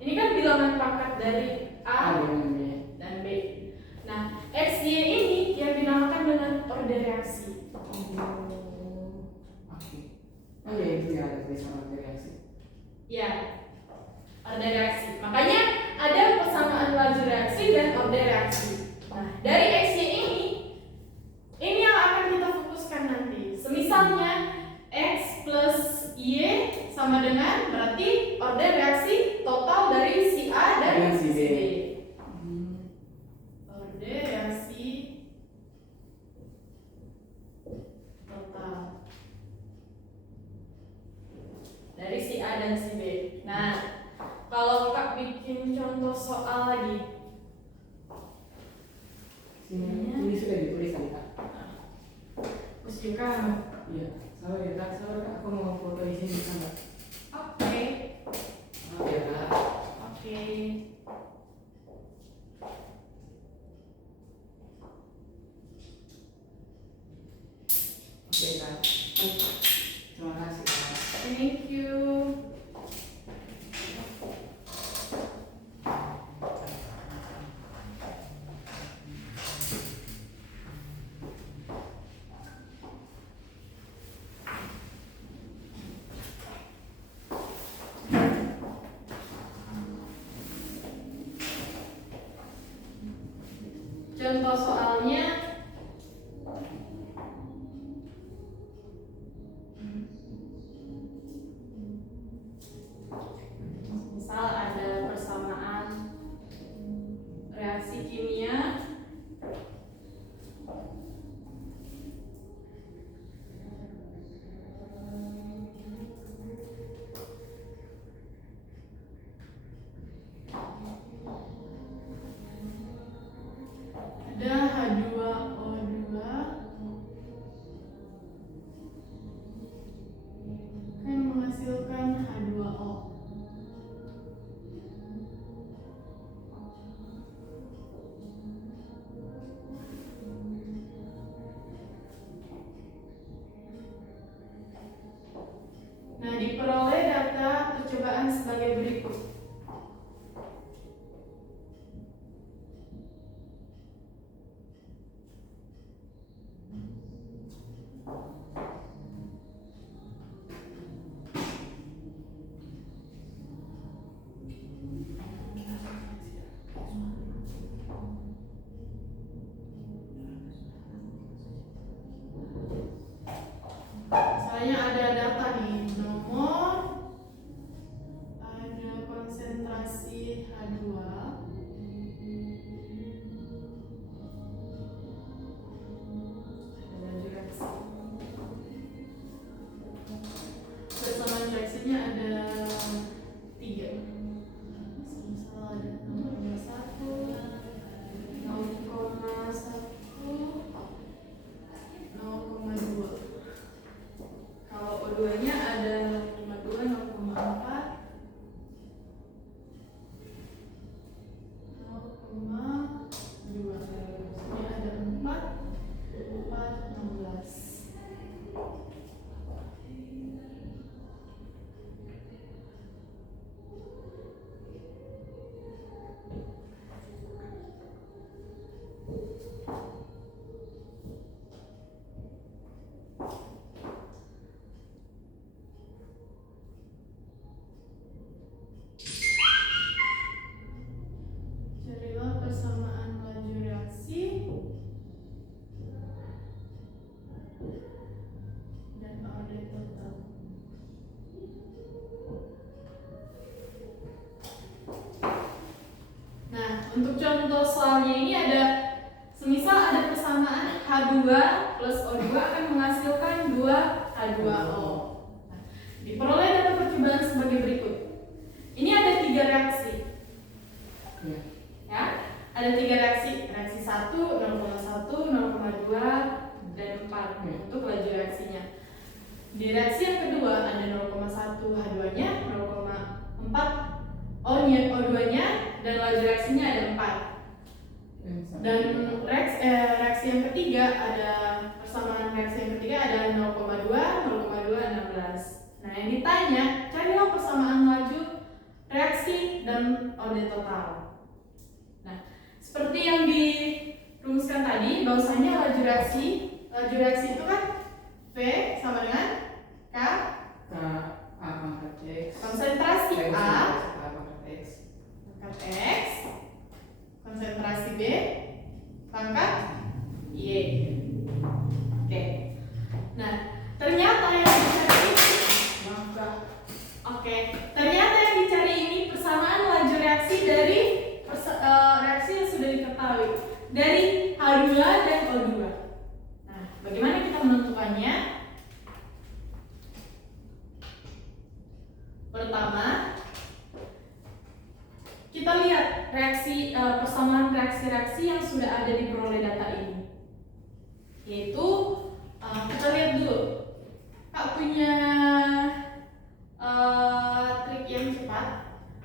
ini kan bilangan pangkat dari A dengan B. dan B. Nah, XY ini yang dinamakan dengan order reaksi. Oke. Oh iya, itu ya ada persamaan reaksi. Ya, order reaksi. Makanya ada persamaan laju reaksi dan order reaksi. Nah, dari XY ini yang akan kita fokuskan nanti. Semisalnya X plus Y sama dengan berarti order reaksi total dari si A dan Dengan si si B. B. Order reaksi total dari si A dan si B. Nah, kalau Kak bikin contoh soal lagi, Ini sudah ditulis tadi Kak. terus juga. Iya. Sabar ya Kak, sabar Kak. Aku mau foto di sini bisa nggak? Oke, Oke Kak. oke. Oke Kak. Terima kasih Kak. Thank you. Contoh soalnya misal ada persamaan reaksi kimia ada H2O2 akan menghasilkan H2O. Nah, diperoleh data percobaan sebagai berikut. Misalnya ada data nih, nomor, ada konsentrasi H2, ada reaksi. Persamaan reaksinya ada 3. Misal ada 0,1, 0,2. Kalau O2-nya ada 0,2, 0,4, 0,2. Ini ada 4, 16. Carilah persamaan laju reaksi dan order total. Nah, untuk contoh soalnya ini ada semisal ada persamaan H2 plus O2 akan menghasilkan 2 H2O. Nah, diperoleh data percobaan sebagai berikut. Ini ada 3 reaksi. Ya. Ya, ada 3 reaksi. Reaksi 1, 0,1, 0,2, dan 4 untuk laju reaksinya. Di reaksi yang kedua ada 0,1 H2-nya, 0,4 O2-nya, dan laju reaksinya ada 4. Dan reaksi yang ketiga ada persamaan reaksi yang ketiga ada 0,2, 0,2, 16. Nah, yang ditanya, carilah persamaan laju reaksi dan order total. Nah, seperti yang dirumuskan tadi, bahwasanya laju reaksi itu kan V sama dengan K A pangkat X. konsentrasi A pangkat X. pangkat X, konsentrasi B pangkat Y. Oke. Nah, ternyata yang dicari, Maaf Kak. oke, ternyata yang dicari ini persamaan laju reaksi dari reaksi yang sudah diketahui dari H2 dan O2. Nah, bagaimana kita menentukannya? Pertama, kita lihat persamaan reaksi-reaksi yang sudah ada di peroleh data ini. Yaitu kita lihat dulu. Kak punya trik yang cepat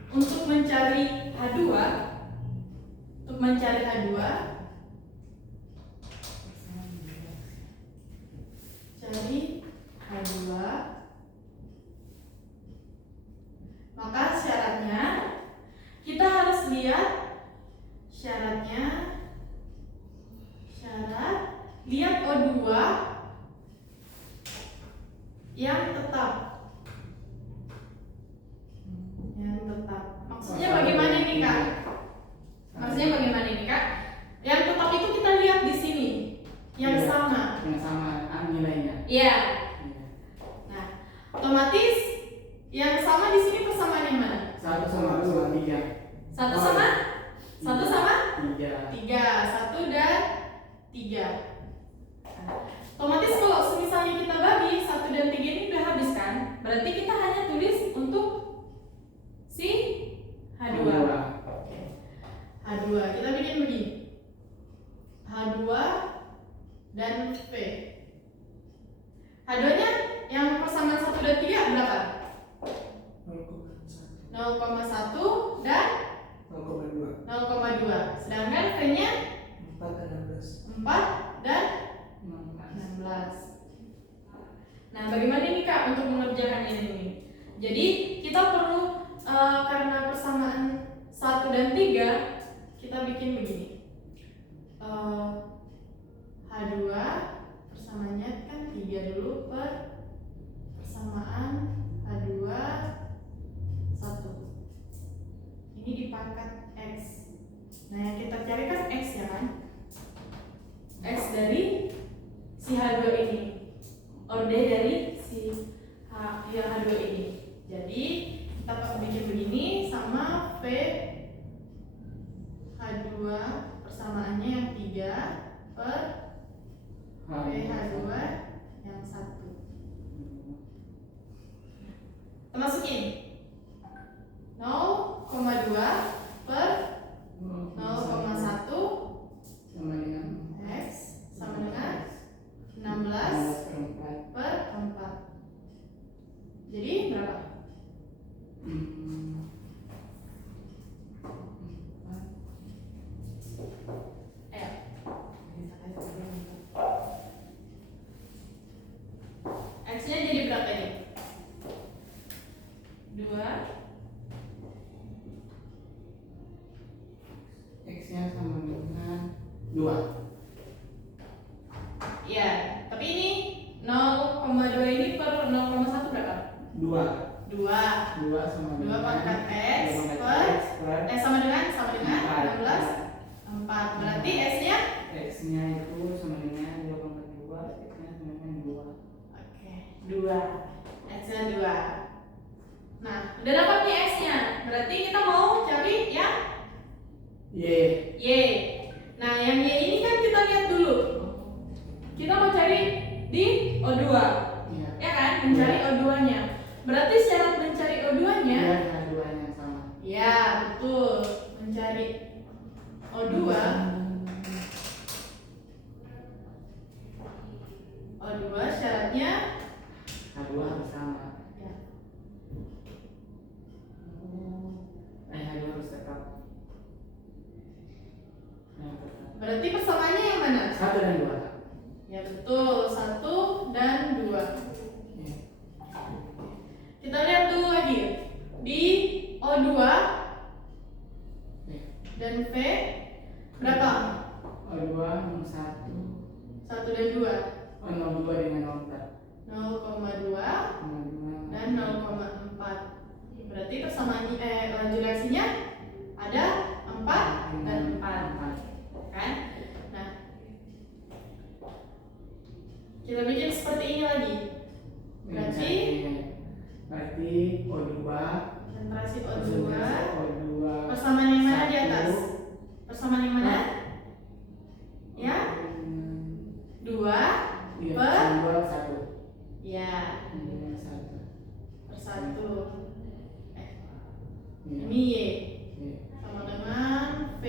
untuk mencari H2. Untuk mencari H2, cari H2. Maka syaratnya kita harus lihat syarat lihat O2 yang tetap. Maksudnya bagaimana ini, Kak? Yang tetap itu kita lihat di sini, yang sama. Yang sama nilainya. Iya. Nah, otomatis yang sama di sini persamaan yang mana? 1 sama 2, 3. 1 sama? 3. 3. 1 dan 3. Otomatis kalau misalnya kita bagi 1 dan 3 ini udah habis kan? Berarti kita hanya tulis untuk si H2. H2 kita bikin begini. H2 dan V. H2-nya yang persamaan 1 dan 3 berapa? 0,1 dan 0,2. Sedangkan V-nya 4 dan 16. Nah, bagaimana ini, Kak, untuk mengerjakan ini? Jadi, kita perlu karena persamaan 1 dan 3, kita bikin begini. H2 persamaannya kan 3 dulu per persamaan H2 1. Ini dipangkat X. Nah, yang kita cari kan X ya kan? X dari si H2 ini, or D dari si H2 ini. Jadi kita bikin begini sama V H2 persamaannya yang 3 per V H2 yang 1. Kita masukin 0,2 per 0,1 sama dengan X sama dengan 16 per 4. Jadi berapa? X-nya jadi berapa ini? 2. X-nya sama dengan 2. Ya, tapi ini 0,2 ini per 0,1 berapa? 2. 2 sama 2 dengan pangkat X per sama dengan 16 4. Berarti S-nya? X-nya itu sama dengan 2,2, X-nya sama dengan 2. Oke, 2. X-nya 2. Nah, udah dapat nih X-nya. Berarti kita mau cari yang Y. Nah, yang Y ini kan kita lihat dulu. Kita mau cari di O2. Iya. Ya kan? Mencari O2-nya. Berarti syarat mencari O2-nya H2-nya sama. ya, betul. Mencari O2 syaratnya H2 harus sama. ya. H2 harus tetap. Berarti persamaannya yang mana? 1 dan 2. Ya, betul. 1 dan 2. Iya. Kita lihat dulu lagi. Di O2 dan V berapa? O2 1. 1 dan 2. Oh, 0,2 dengan 0,4. 0,2 dan 0,4. Berarti persamaan laju reaksinya ada 4 dan 4. Kan? Nah, kita bikin seperti ini lagi. Berarti berarti O2 konsentrasi O2 konsentrasi O2 persamaan yang mana di 1. atas? Persamaan yang mana? Ya? 2 Iya, per 2 1. ya 2 per 1. Iya. Ini Y Iya. sama dengan V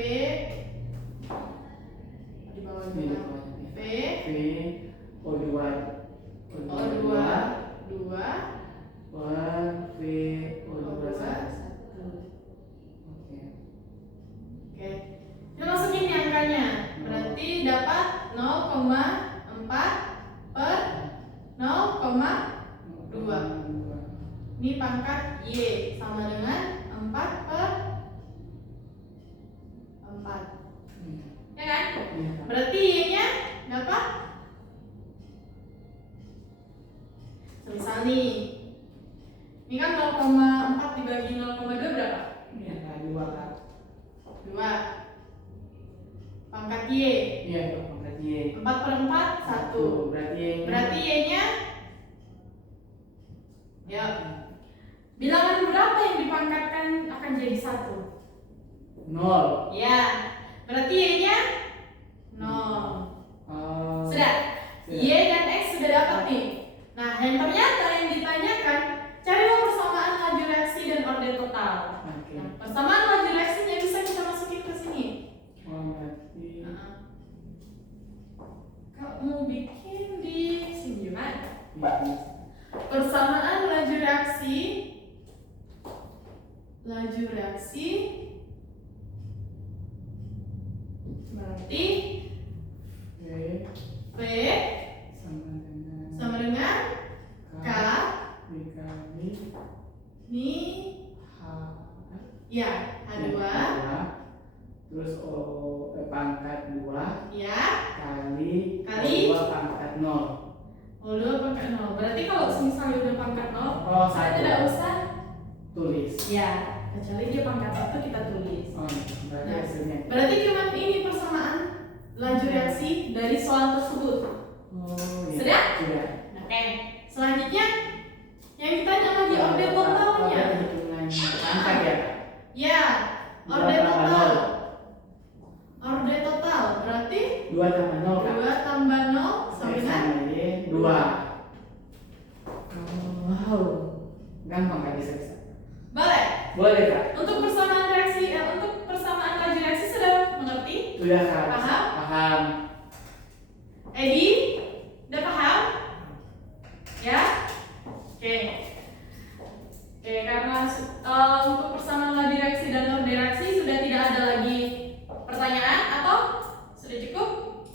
di bawah Ini juga. V V O2 O2 2 per V O2 O2 1. 1. Oke. Oke. Kita masukin nih angkanya. Berarti dapat 0,4 per 0,2. Ini pangkat Y sama dengan 4 per 4. Ya kan? Iya. Berarti Y-nya dapat semisal nih. Ini kan 0,4 dibagi 0,2 berapa? Iya, 2 kan. 2. Pangkat Y Iya, pangkat Y. 4 per 4 1. Berarti Y-nya ya bilangan berapa yang dipangkatkan akan jadi 1? 0. Ya. Berarti Y-nya 0. Sudah. Y dan X sudah dapat nih. Nah, yang ternyata yang ditanyakan carilah persamaan laju reaksi dan orde total. Oke. Nah, persamaan laju reaksinya bisa kita masukin ke sini. Berarti Kalau mau bikin di sini gimana? iya. Persamaan laju reaksi berarti V V sama dengan sama dengan K dikali ini H ya H2 terus pangkat 2 ya kali Kali 2 pangkat 0. O2 pangkat 0. Berarti kalau misalnya udah pangkat 0 Oh, saya tidak usah tulis. ya, kecuali dia pangkat 1 kita tulis. Oh, berarti Nah, hasilnya. berarti cuma ini persamaan laju reaksi dari soal tersebut. Oh, iya. Sudah? Sudah. Oke, selanjutnya yang ditanya lagi orde totalnya. Hitungan pangkat ya. Ya, orde total. Orde total berarti 2 tambah 0 kan? 2 tambah 0 sama dengan Y 2. Wow. Gampang kan bisa. boleh. Boleh Kak? Untuk persamaan reaksi, untuk persamaan laju reaksi sudah mengerti? Sudah Kak. Paham? Paham. Edi, udah paham? Ya? Oke. Oke, karena untuk persamaan laju reaksi dan orde reaksi sudah tidak ada lagi pertanyaan atau sudah cukup?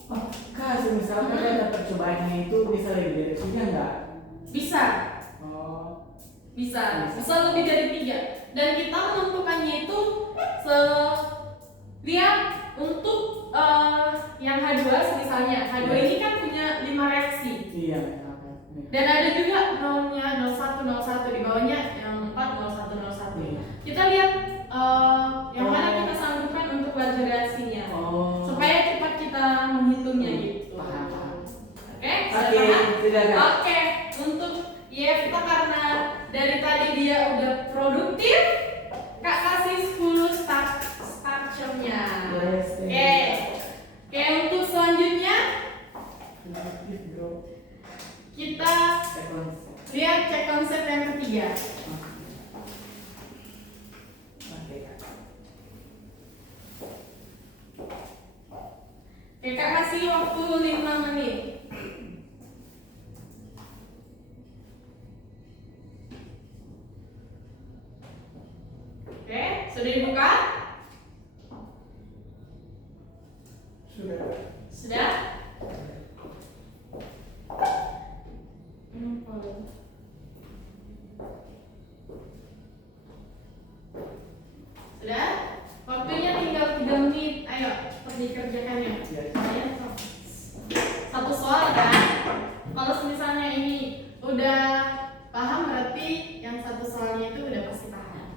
Oh, Kak, misalkan ada percobaannya itu bisa lebih dari 3 enggak? Bisa. Oh, Bisa lebih dari 3. Dan kita menentukannya itu lihat untuk yang H2 misalnya. H2 ini kan punya 5 reaksi. iya misalkan. Dan ada juga nolnya 01 01 di bawahnya yang 4 01 01. Iya. Kita lihat yang mana kita sanggupkan untuk laju reaksinya. Oh. Supaya cepat kita menghitungnya gitu. Paham. Oke? Oke, sudah Kak. Oke, untuk Yefta karena dari tadi dia udah produktif, Kak kasih 10 startshotnya. Yes, Oke. Oke, untuk selanjutnya Produktif, bro. kita lihat cek konsep yang ketiga. Oke, Kak. Oke, Kak kasih waktu 5 menit. Oke, sudah dibuka? Sudah. Sudah? Sudah? Waktunya tinggal 3 menit. Ayo, pergi kerjakannya. Iya. Saya satu soal kan? Kalau misalnya ini udah paham berarti yang satu soalnya itu udah pasti paham.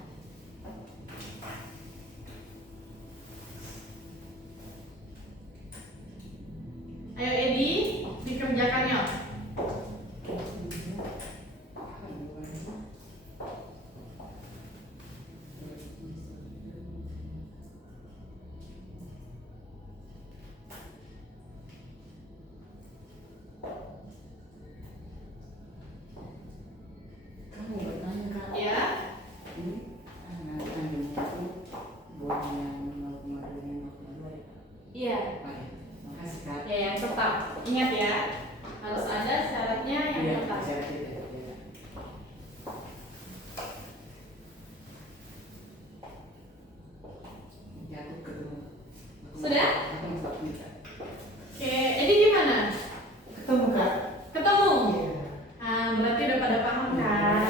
Iya. Oke, makasih Kak. Ya, yang tetap. Ingat ya, harus ada syaratnya yang Iya, tetap. saya tidak. Ya, aku ketemu. Sudah? Aku mau stop nih, Kak. Oke, Edi gimana? Ketemu Kak. Ketemu? Iya. Ah, berarti udah pada paham kan?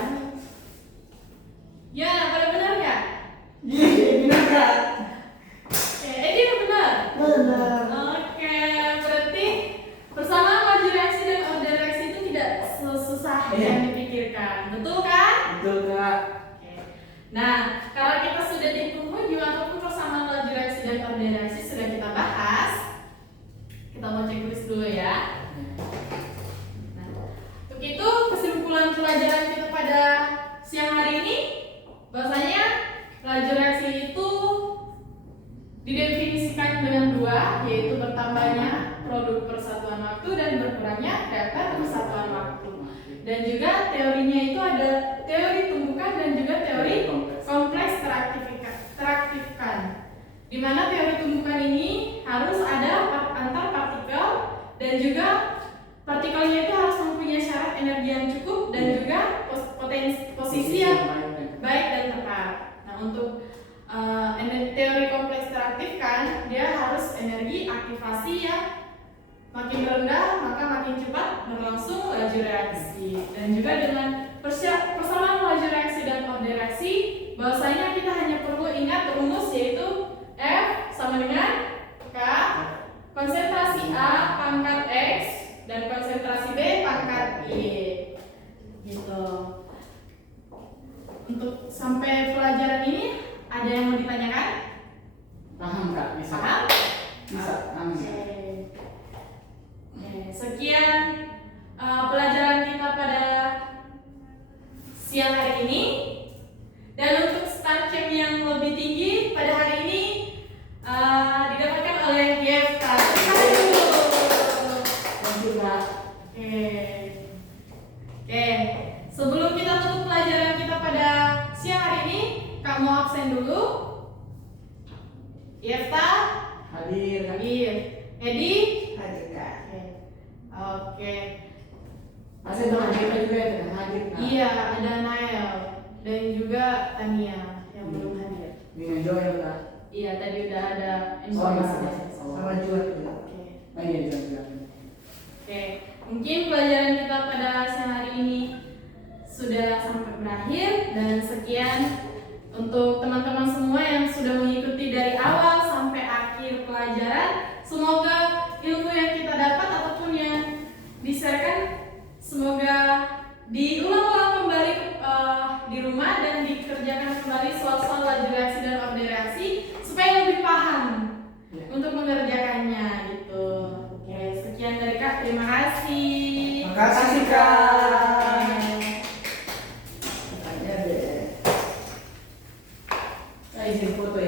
Ya, pada benar nggak? Iya, benar Kak. Oke, Edi udah benar? Benar. Oke, berarti persamaan laju reaksi dan order reaksi itu tidak sesusah Iya. yang dipikirkan. Betul kan? Betul Kak. Oke. Nah, kalau kita sudah di penghujung ataupun persamaan laju reaksi dan order reaksi sudah kita bahas, kita mau checklist dulu ya. Nah, untuk itu kesimpulan pelajaran kita pada siang hari ini, bahwasanya laju reaksi itu didefinisikan dengan dua, yaitu bertambahnya produk persatuan waktu dan berkurangnya reaktan persatuan waktu. Dan juga teorinya itu ada teori tumbukan dan juga teori kompleks teraktifkan. Di mana teori tumbukan ini harus ada antar partikel dan juga partikelnya itu harus mempunyai syarat energi yang cukup dan juga posisi yang baik dan tepat. Nah, untuk teori kompleks teraktifkan, dia harus energi aktivasi yang makin rendah maka makin cepat berlangsung laju reaksi. Dan juga dengan persamaan laju reaksi dan order reaksi, bahwasanya kita hanya perlu ingat rumus, yaitu F sama dengan K, konsentrasi A pangkat X dan konsentrasi B pangkat Y. Gitu. Untuk sampai pelajaran ini ada yang mau ditanyakan? Paham Kak? Bisa? Paham? Bisa. Amin. Oke, sekian pelajaran kita pada siang hari ini. Dan untuk start camp yang lebih tinggi pada hari ini didapatkan oleh Yefta. Terima kasih dulu. Thank you Kak. Oke. Sebelum kita tutup pelajaran kita pada siang hari ini, kamu absen dulu. Yefta Hadir Kak. hadir. Edi Hadir Kak. oke. Masih teman kita juga yang tidak hadir Kak. Iya, ada Nael dan juga Tania yang belum hadir. Dengan Joel Kak. Iya, tadi udah ada Oh, informasi. iya. Sama juga. Oke. Oh iya, juga. Oke, mungkin pelajaran kita pada siang hari ini sudah sampai berakhir, dan sekian untuk teman-teman semua yang sudah mengikuti dari awal sampai akhir pelajaran. Semoga ilmu yang kita dapat ataupun yang di-sharekan semoga diulang-ulang kembali di rumah dan dikerjakan kembali soal-soal laju reaksi dan order reaksi supaya lebih paham untuk mengerjakannya gitu. Oke, sekian dari Kak. Terima kasih. Makasih Kak. Saya izin foto